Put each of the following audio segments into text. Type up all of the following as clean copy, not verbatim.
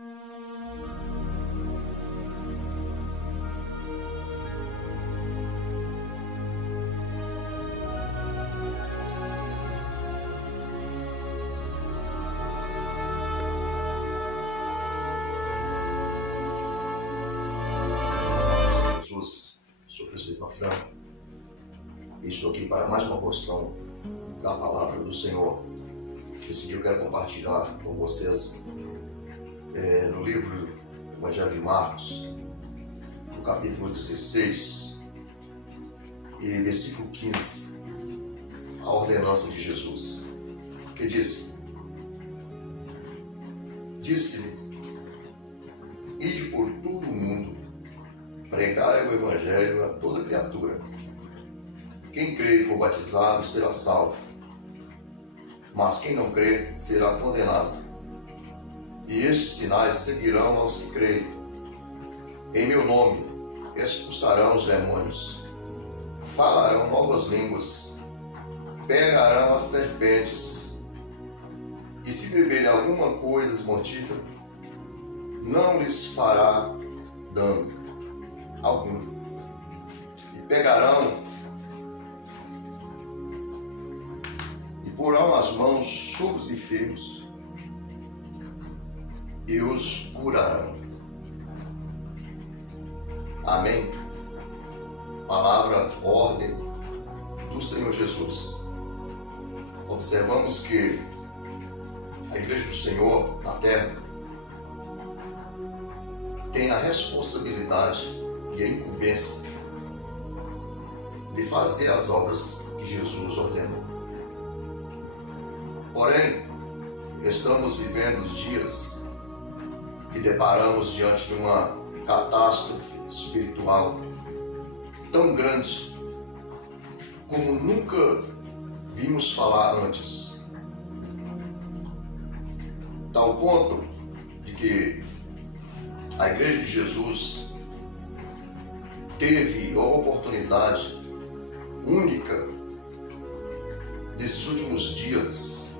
Sou o presbítero Afrão e estou aqui para mais uma porção da palavra do Senhor. Esse dia eu quero compartilhar com vocês no livro do Evangelho de Marcos, no capítulo 16 e versículo 15, a ordenança de Jesus, que disse-me, ide por todo o mundo, pregai o Evangelho a toda criatura. Quem crê e for batizado será salvo, mas quem não crê será condenado. E estes sinais seguirão aos que creem. Em meu nome expulsarão os demônios, falarão novas línguas, pegarão as serpentes, e se beberem alguma coisa mortífera, não lhes fará dano algum. E pegarão e porão as mãos sobre os enfermos e os curarão. Amém. Palavra, ordem do Senhor Jesus. Observamos que a Igreja do Senhor na terra tem a responsabilidade e a incumbência de fazer as obras que Jesus ordenou. Porém, estamos vivendo dias que deparamos diante de uma catástrofe espiritual tão grande como nunca vimos falar antes. Tal ponto de que a Igreja de Jesus teve a oportunidade única nesses últimos dias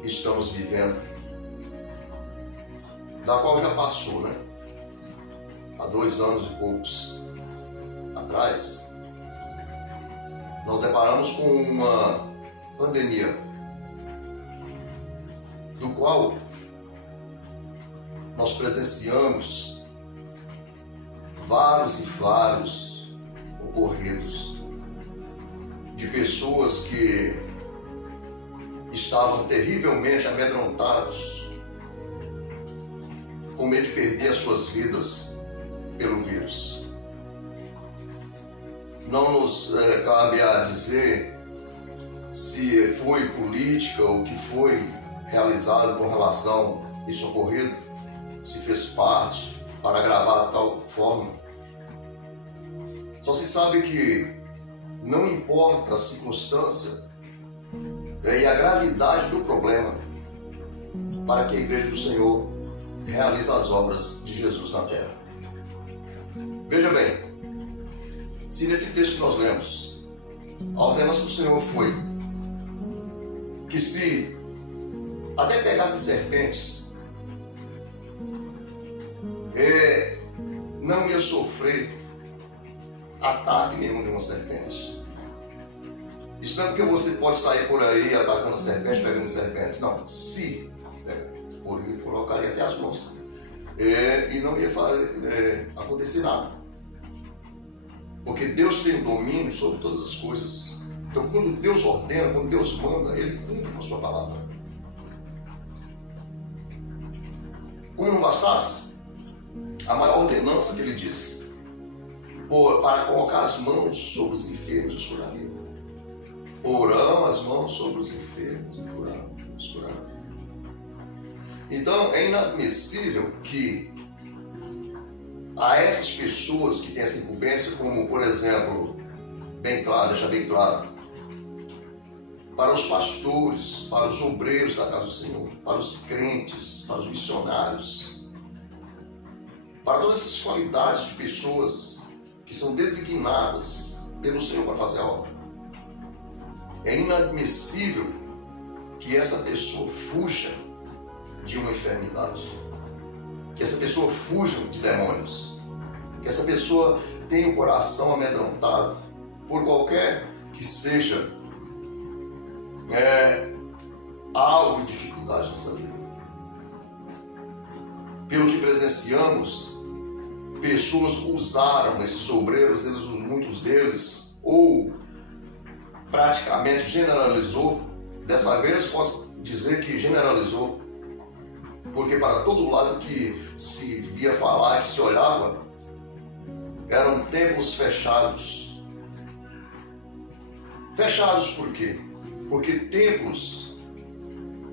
que estamos vivendo, da qual já passou, né? Há 2 anos e poucos atrás, nós deparamos com uma pandemia, do qual nós presenciamos vários ocorridos de pessoas que estavam terrivelmente amedrontados, com medo de perder as suas vidas pelo vírus. Não nos cabe a dizer se foi política ou que foi realizado com relação a esse ocorrido, se fez parte para agravar de tal forma. Só se sabe que não importa a circunstância e a gravidade do problema para que a Igreja do Senhor realize as obras de Jesus na terra. Veja bem, se nesse texto que nós lemos, a ordenança do Senhor foi que se até pegasse serpentes, não ia sofrer ataque nenhum de uma serpente. Isso não é porque você pode sair por aí atacando serpente, pegando serpente. Não, se colocaria até as mãos e não ia acontecer nada. Porque Deus tem domínio sobre todas as coisas. Então, quando Deus ordena, quando Deus manda, Ele cumpre com a sua palavra. Como não bastasse, a maior ordenança que Ele disse, para colocar as mãos sobre os enfermos e os curariam. Porão as mãos sobre os enfermos e os curarão. Então, é inadmissível que a essas pessoas que têm essa incumbência, como, por exemplo, deixa bem claro, para os pastores, para os obreiros da casa do Senhor, para os crentes, para os missionários, para todas essas qualidades de pessoas que são designadas pelo Senhor para fazer a obra. É inadmissível que essa pessoa fuja de uma enfermidade. que essa pessoa fuja de demônios, que essa pessoa tenha o coração amedrontado por qualquer que seja algo de dificuldade nessa vida. Pelo que presenciamos, pessoas usaram esses obreiros, muitos deles, ou praticamente generalizou. Dessa vez posso dizer que generalizou, porque para todo lado que se via falar, que se olhava, eram templos fechados. Fechados por quê? Porque templos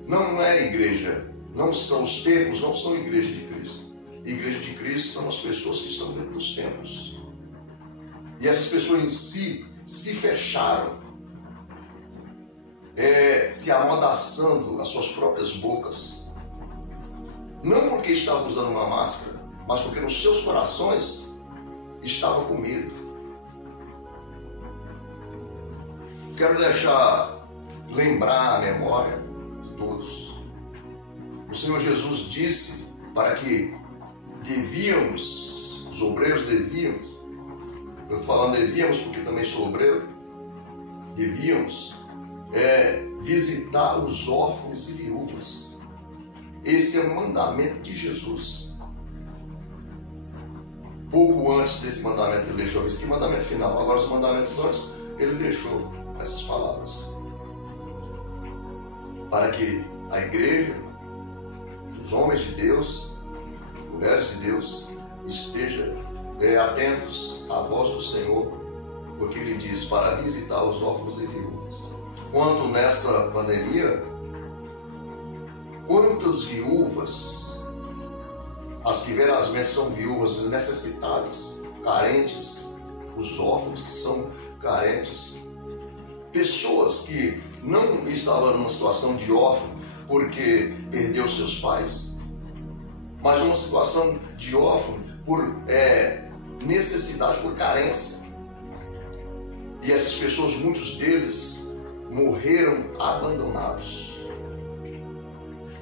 não é igreja, os templos não são igreja de Cristo. Igreja de Cristo são as pessoas que estão dentro dos templos. E essas pessoas em si se fecharam, se amordaçando as suas próprias bocas. Não porque estavam usando uma máscara, mas porque nos seus corações estavam com medo. Quero lembrar a memória de todos. O Senhor Jesus disse para que os obreiros devíamos, eu estou falando devíamos porque também sou obreiro, devíamos visitar os órfãos e viúvas. Esse é o mandamento de Jesus. Pouco antes desse mandamento ele deixou isso, que mandamento final. Agora os mandamentos antes ele deixou essas palavras para que a igreja, os homens de Deus, mulheres de Deus, estejam atentos à voz do Senhor, porque ele diz para visitar os órfãos e viúvas. Quanto nessa pandemia, quantas viúvas, as que verdadeiramente são viúvas necessitadas, carentes, os órfãos que são carentes, pessoas que não estavam numa situação de órfão porque perdeu seus pais, mas numa situação de órfão por necessidade, por carência. E essas pessoas, muitos deles, morreram abandonados.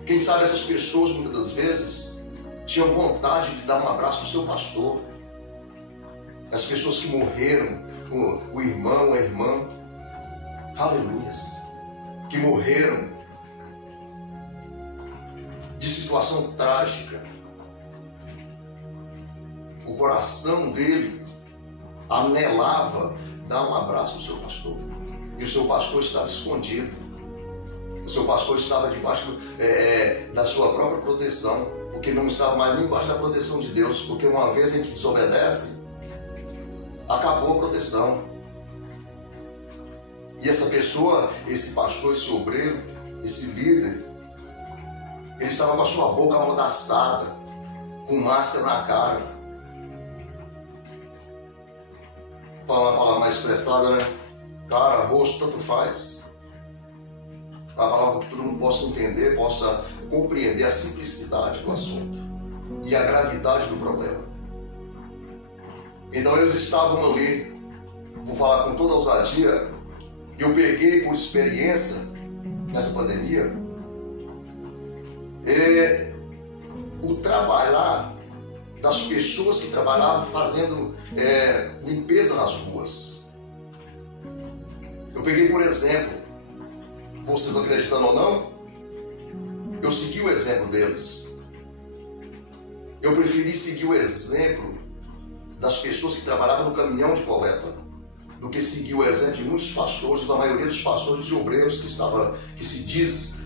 Quem sabe essas pessoas, muitas das vezes, tinham vontade de dar um abraço no seu pastor. As pessoas que morreram, o irmão, a irmã, aleluias, que morreram de situação trágica. O coração dele anelava dar um abraço no seu pastor. E o seu pastor estava escondido. O seu pastor estava debaixo da sua própria proteção, porque não estava mais nem debaixo da proteção de Deus, porque uma vez em que desobedece, acabou a proteção. E essa pessoa, esse pastor, esse obreiro, esse líder, ele estava com a sua boca amordaçada, com máscara na cara. Falar uma palavra mais expressada, né? Cara, rosto, tanto faz. A palavra que todo mundo possa entender, possa compreender a simplicidade do assunto e a gravidade do problema. Então eles estavam ali, vou falar com toda ousadia, eu peguei por experiência nessa pandemia, o trabalhar das pessoas que trabalhavam fazendo limpeza nas ruas. Eu peguei, por exemplo, vocês acreditando ou não, eu segui o exemplo deles. Eu preferi seguir o exemplo das pessoas que trabalhavam no caminhão de coleta do que seguir o exemplo de muitos pastores, da maioria dos pastores e obreiros que se diz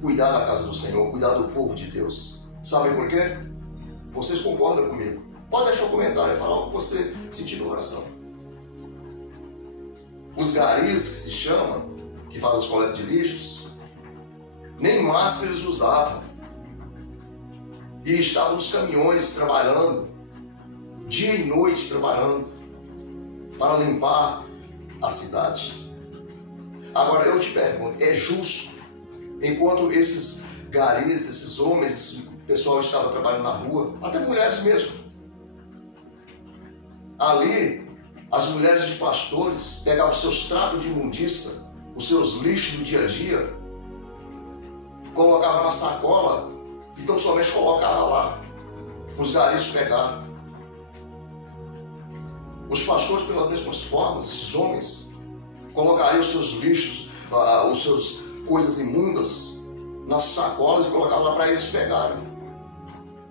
cuidar da casa do Senhor, cuidar do povo de Deus. Sabem por quê? Vocês concordam comigo? Pode deixar um comentário e falar o que você sentiu no coração. Os garis, que se chamam, que fazem as coletas de lixos, nem máscara eles usavam. E estavam nos caminhões trabalhando, dia e noite trabalhando, para limpar a cidade. Agora eu te pergunto, é justo, enquanto esses garis, esses homens, esse pessoal estava trabalhando na rua, até mulheres mesmo, ali as mulheres de pastores pegavam os seus trapos de imundícia, os seus lixos do dia a dia, colocavam na sacola e tão somente colocavam lá os garis pegar. Os pastores, pelas mesmas formas, esses homens, colocariam os seus lixos, as suas coisas imundas nas sacolas e colocavam lá para eles pegarem.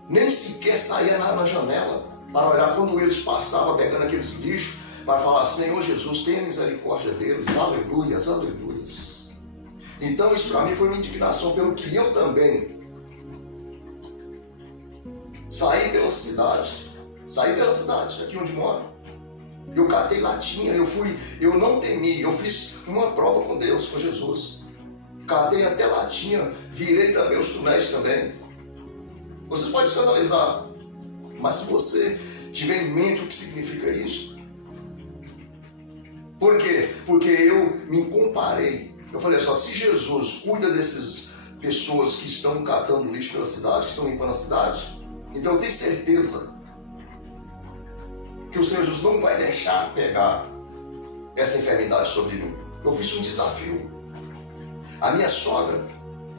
Nem sequer saía na janela para olhar quando eles passavam pegando aqueles lixos, para falar: Senhor Jesus, tenha misericórdia deles, aleluias, aleluias. Então isso para mim foi uma indignação, pelo que eu também saí pela cidade, aqui onde moro. Eu catei latinha, eu não temi, eu fiz uma prova com Deus, com Jesus. Catei até latinha, virei também os túneis também. Vocês podem escandalizar, mas se você tiver em mente o que significa isso. Por quê? Porque eu me comparei. Eu falei só, se Jesus cuida dessas pessoas que estão catando lixo pela cidade, que estão limpando a cidade, então eu tenho certeza que o Senhor Jesus não vai deixar pegar essa enfermidade sobre mim. Eu fiz um desafio. A minha sogra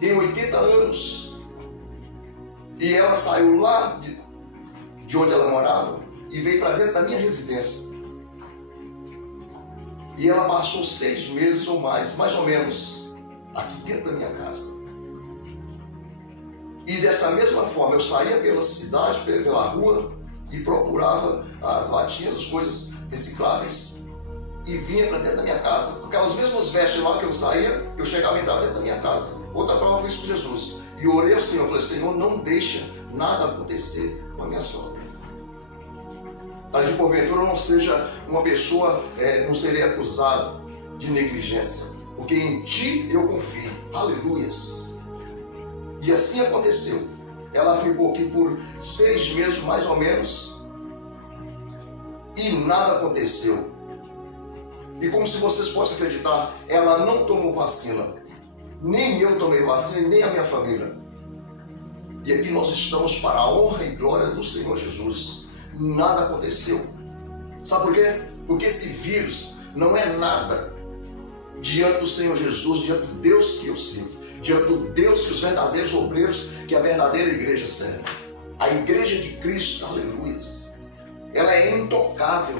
tem 80 anos e ela saiu lá de onde ela morava e veio para dentro da minha residência. E ela passou 6 meses ou mais ou menos, aqui dentro da minha casa. E dessa mesma forma eu saía pela cidade, pela rua, e procurava as latinhas, as coisas recicláveis, e vinha para dentro da minha casa. Com aquelas mesmas vestes lá que eu saía, eu chegava e entrava dentro da minha casa. Outra prova foi isso com Jesus. E orei ao Senhor, falei: Senhor, não deixa nada acontecer com a minha sogra, para que porventura eu não seja uma pessoa, não serei acusado de negligência, porque em Ti eu confio. Aleluias. E assim aconteceu. Ela ficou aqui por 6 meses, mais ou menos, e nada aconteceu. E como se vocês possam acreditar, ela não tomou vacina. Nem eu tomei vacina, nem a minha família. E aqui nós estamos para a honra e glória do Senhor Jesus. Nada aconteceu. Sabe por quê? Porque esse vírus não é nada diante do Senhor Jesus, diante do Deus que eu sirvo, diante do Deus que os verdadeiros obreiros, que a verdadeira igreja serve. A igreja de Cristo, aleluias, ela é intocável.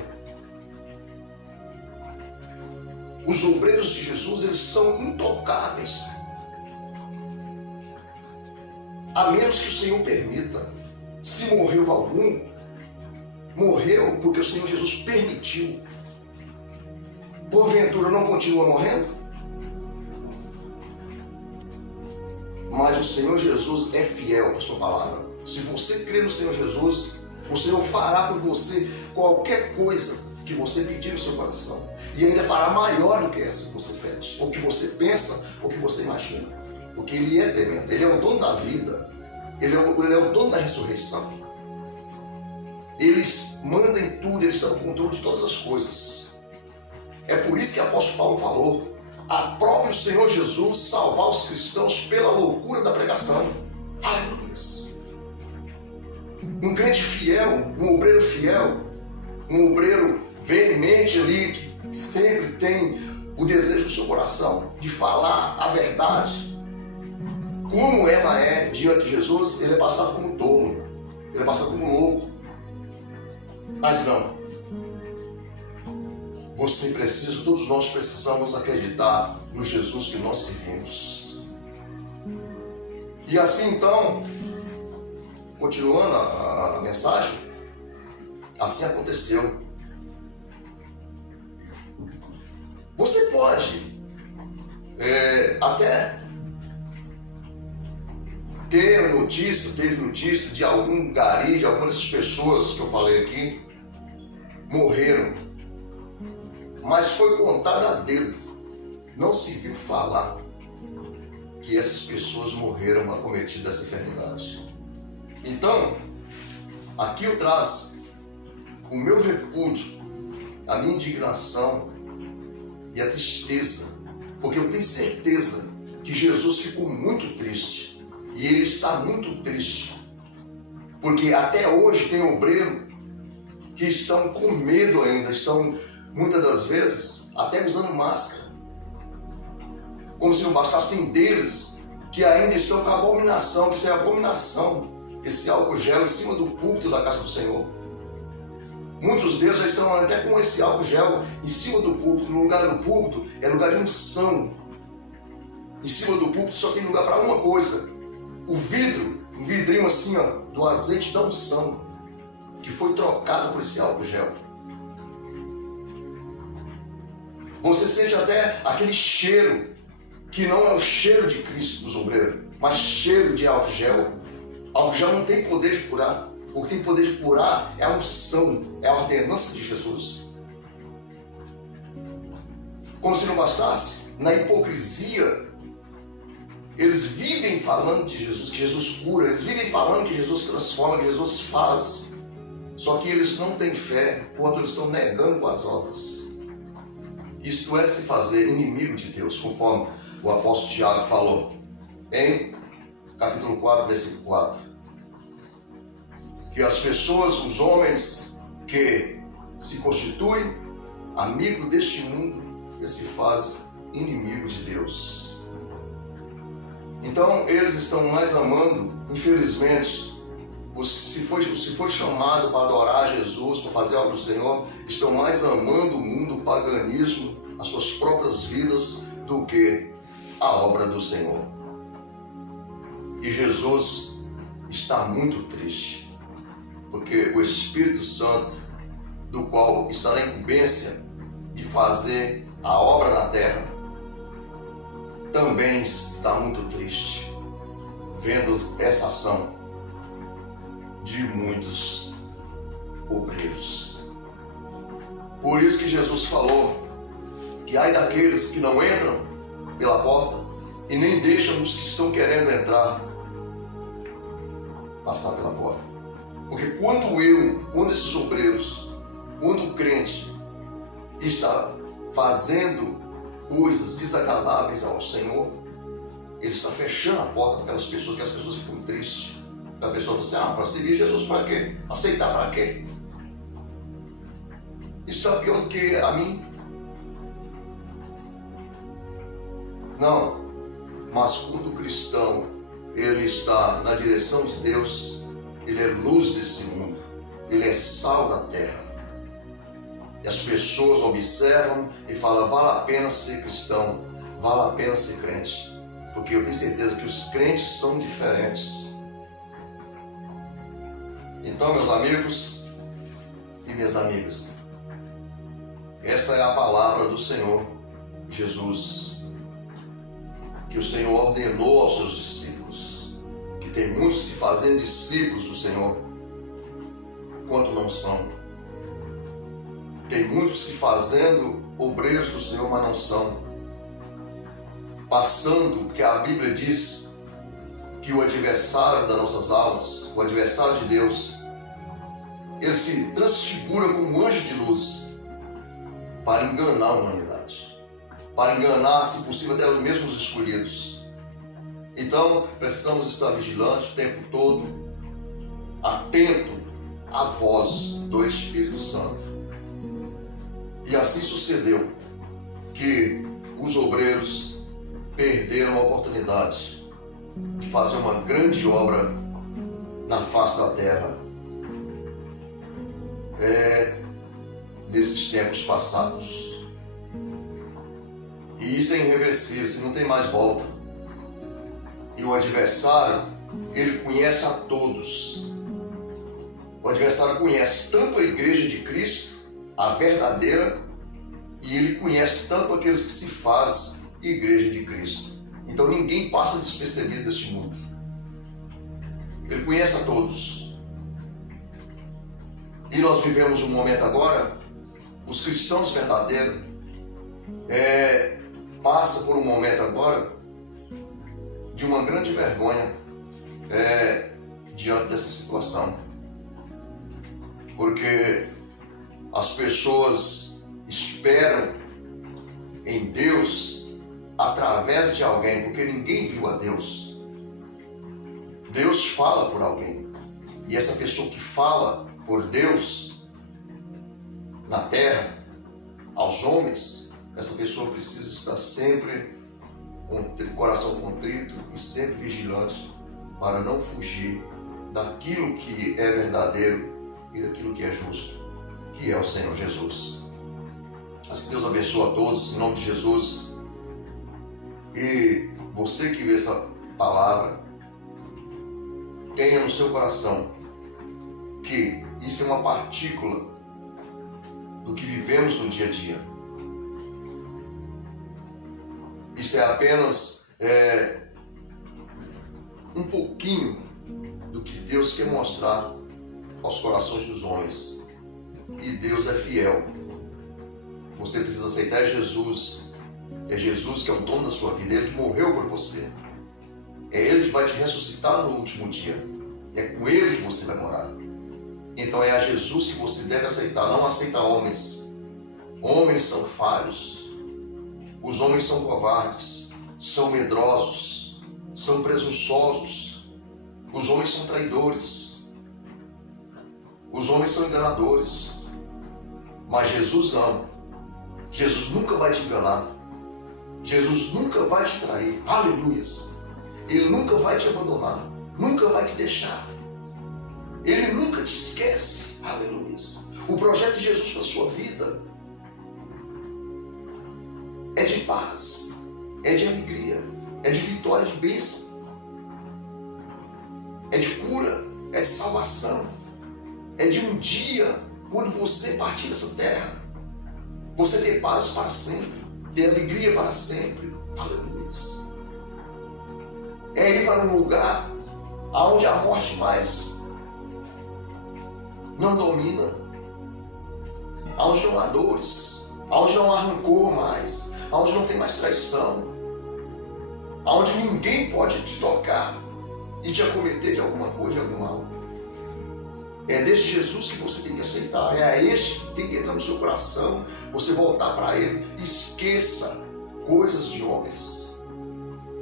Os obreiros de Jesus, eles são intocáveis. A menos que o Senhor permita. Se morreu algum, morreu porque o Senhor Jesus permitiu. Porventura não continua morrendo? Mas o Senhor Jesus é fiel à sua palavra. Se você crê no Senhor Jesus, o Senhor fará por você qualquer coisa que você pedir no seu coração. E ainda fará maior do que essa que você pede, ou que você pensa, ou que você imagina. Porque Ele é tremendo. Ele é o dono da vida. Ele é o dono da ressurreição. Ele manda em tudo, Ele está no controle de todas as coisas. É por isso que o apóstolo Paulo falou: aprove o Senhor Jesus salvar os cristãos pela loucura da pregação. Aleluia. Um crente fiel, um obreiro fiel, um obreiro veemente ali, que sempre tem o desejo do seu coração de falar a verdade, como ela é diante de Jesus, ele é passado como tolo, ele é passado como louco. Mas não. Você precisa, todos nós precisamos acreditar no Jesus que nós servimos. E assim então, continuando a mensagem, assim aconteceu. Você pode até teve notícia de algum gari, de algumas dessas pessoas que eu falei aqui, morreram. Mas foi contado a dedo. Não se viu falar que essas pessoas morreram acometidas dessa enfermidade. Então, aqui eu trago o meu repúdio, a minha indignação e a tristeza, porque eu tenho certeza que Jesus ficou muito triste, e Ele está muito triste, porque até hoje tem obreiro que estão com medo ainda, estão muitas das vezes até usando máscara, como se não bastassem deles que ainda estão com abominação, que isso é abominação, esse álcool gel em cima do púlpito da casa do Senhor. Muitos deles já estão até com esse álcool gel em cima do púlpito. No lugar do púlpito é lugar de unção. Em cima do púlpito só tem lugar para uma coisa: o vidro, um vidrinho assim, ó, do azeite da unção, que foi trocado por esse álcool gel. Você sente até aquele cheiro, que não é o cheiro de Cristo dos obreiros, mas cheiro de álcool gel. Álcool gel não tem poder de curar. O que tem poder de curar é a unção, é a ordenança de Jesus. Como se não bastasse, na hipocrisia, eles vivem falando de Jesus, que Jesus cura, eles vivem falando que Jesus transforma, que Jesus faz. Só que eles não têm fé, quando eles estão negando com as obras. Isto é se fazer inimigo de Deus, conforme o apóstolo Tiago falou em capítulo 4, versículo 4. Que as pessoas, os homens que se constituem amigo deste mundo, que se faz inimigo de Deus. Então eles estão mais amando, infelizmente, os que se for chamado para adorar Jesus, para fazer algo do Senhor, estão mais amando o mundo, o paganismo, as suas próprias vidas, do que a obra do Senhor. E Jesus está muito triste, porque o Espírito Santo, do qual está na incumbência de fazer a obra na terra, também está muito triste, vendo essa ação de muitos obreiros. Por isso que Jesus falou que ai daqueles que não entram pela porta e nem deixam os que estão querendo entrar passar pela porta. Porque quando esses obreiros, quando o crente está fazendo coisas desagradáveis ao Senhor, ele está fechando a porta para aquelas pessoas, que as pessoas ficam tristes. A pessoa fala assim: para seguir Jesus para quê? Aceitar para quê? Isso é pior do que a mim? Não. Mas quando o cristão ele está na direção de Deus, ele é luz desse mundo, ele é sal da terra. E as pessoas observam e falam: vale a pena ser cristão, vale a pena ser crente. Porque eu tenho certeza que os crentes são diferentes. Então, meus amigos e minhas amigas, esta é a palavra do Senhor Jesus, que o Senhor ordenou aos seus discípulos, que tem muitos se fazendo discípulos do Senhor, quanto não são. Tem muitos se fazendo obreiros do Senhor, mas não são. Passando, porque a Bíblia diz que o adversário das nossas almas, o adversário de Deus, ele se transfigura como um anjo de luz para enganar a humanidade, para enganar, se possível, até mesmo os escolhidos. Então, precisamos estar vigilantes o tempo todo, atento à voz do Espírito Santo. E assim sucedeu que os obreiros perderam a oportunidade de fazer uma grande obra na face da terra nesses tempos passados. E isso é irreversível, isso não tem mais volta. E o adversário, ele conhece a todos. O adversário conhece tanto a igreja de Cristo, a verdadeira, e ele conhece tanto aqueles que se fazem igreja de Cristo. Então ninguém passa despercebido deste mundo. Ele conhece a todos. E nós vivemos um momento agora, os cristãos verdadeiros passam por um momento agora de uma grande vergonha diante dessa situação. Porque as pessoas esperam em Deus através de alguém, porque ninguém viu a Deus. Deus fala por alguém. E essa pessoa que fala por Deus na terra, aos homens, essa pessoa precisa estar sempre com o coração contrito e sempre vigilante para não fugir daquilo que é verdadeiro e daquilo que é justo, que é o Senhor Jesus. Mas que Deus abençoe a todos, em nome de Jesus. E você que vê essa palavra, tenha no seu coração que isso é uma partícula do que vivemos no dia a dia. Isso é apenas um pouquinho do que Deus quer mostrar aos corações dos homens. E Deus é fiel. Você precisa aceitar Jesus. É Jesus que é o dono da sua vida. Ele que morreu por você. É Ele que vai te ressuscitar no último dia. É com Ele que você vai morar. Então é a Jesus que você deve aceitar. Não aceita homens. Homens são falhos. Os homens são covardes. São medrosos. São presunçosos. Os homens são traidores. Os homens são enganadores. Mas Jesus não. Jesus nunca vai te enganar. Jesus nunca vai te trair. Aleluias. Ele nunca vai te abandonar. Nunca vai te deixar. Ele nunca te esquece. Aleluias. O projeto de Jesus para a sua vida é de paz, é de alegria, é de vitória, de bênção, é de cura, é de salvação, é de um dia, quando você partir dessa terra, você ter paz para sempre, ter alegria para sempre. Aleluia. É ir para um lugar onde a morte mais não domina, onde não há dores, onde não há rancor mais, onde não tem mais traição, onde ninguém pode te tocar e te acometer de alguma coisa, de algum mal. É desse Jesus que você tem que aceitar, é a este que tem que entrar no seu coração, você voltar para Ele. Esqueça coisas de homens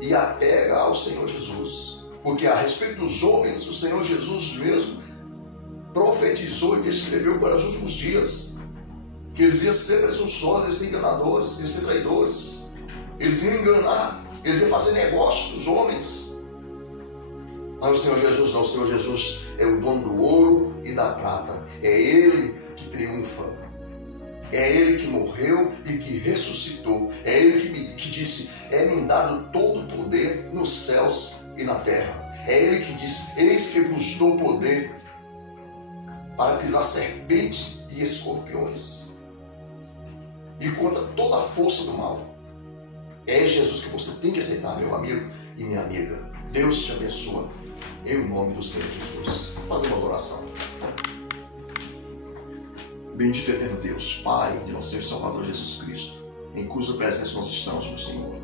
e apega ao Senhor Jesus, porque a respeito dos homens, o Senhor Jesus mesmo profetizou e descreveu para os últimos dias que eles iam ser presunçosos, eles iam ser enganadores, eles iam ser traidores, eles iam enganar, eles iam fazer negócio dos homens. Mas o Senhor Jesus não, o Senhor Jesus é o dono do ouro e da prata, é Ele que triunfa, é Ele que morreu e que ressuscitou, é Ele que disse, é-me dado todo o poder nos céus e na terra, é Ele que disse, eis que vos dou poder para pisar serpentes e escorpiões e contra toda a força do mal. É Jesus que você tem que aceitar, meu amigo e minha amiga. Deus te abençoe, em nome do Senhor Jesus. Fazemos uma oração. Bendito e eterno Deus, Pai de nosso Senhor e Salvador Jesus Cristo, em cuja presença nós estamos, meu Senhor.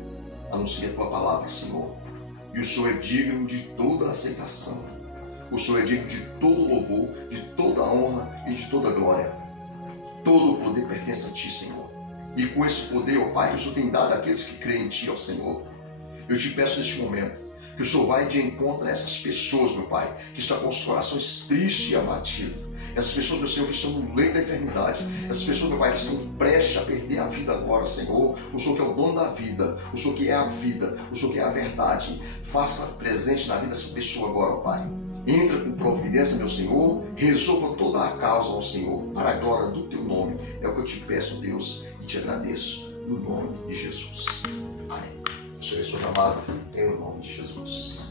Anuncia a Tua palavra, Senhor. E o Senhor é digno de toda a aceitação. O Senhor é digno de todo louvor, de toda honra e de toda glória. Todo o poder pertence a Ti, Senhor. E com esse poder, ó Pai, que o Senhor tem dado àqueles que creem em Ti, ó Senhor, eu te peço neste momento que o Senhor vai de encontro a essas pessoas, meu Pai, que estão com os corações tristes e abatidos. Essas pessoas, meu Senhor, que estão no leito da enfermidade. Essas pessoas, meu Pai, que estão prestes a perder a vida agora, Senhor. O Senhor que é o dono da vida. O Senhor que é a vida. O Senhor que é a verdade. Faça presente na vida dessa pessoa agora, ó Pai. Entra com providência, meu Senhor. Resolva toda a causa ao Senhor, para a glória do Teu nome. É o que eu te peço, Deus, e te agradeço, no nome de Jesus. Amém. Senhor amado, em nome de Jesus.